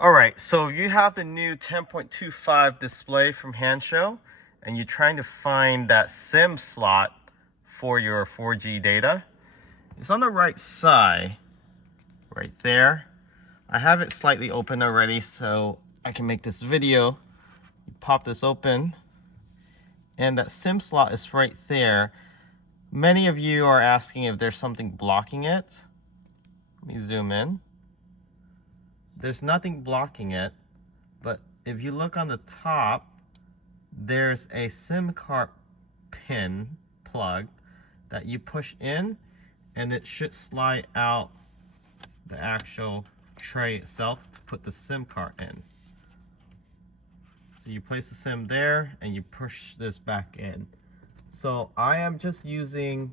All right, so you have the new 10.25 display from Hanshow, and you're trying to find that SIM slot for your 4G data. It's on the right side, right there. I have it slightly open already, so I can make this video. You pop this open, and that SIM slot is right there. Many of you are asking if there's something blocking it. Let me zoom in. There's nothing blocking it, but if you look on the top, there's a SIM card pin plug that you push in, and it should slide out the actual tray itself to put the SIM card in. So you place the SIM there and you push this back in. So I am just using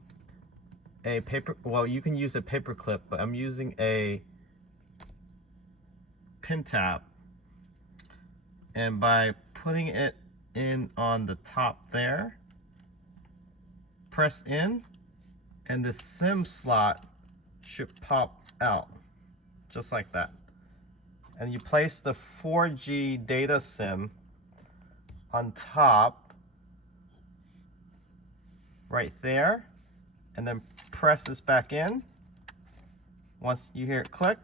a paper, well, you can use a paper clip, but I'm using a pin tab, and by putting it in on the top there, press in, and the SIM slot should pop out just like that. And you place the 4G data SIM on top right there, and then press this back in. Once you hear it click,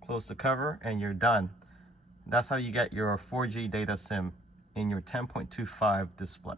close the cover, and you're done. That's how you get your 4G data SIM in your 10.25 display.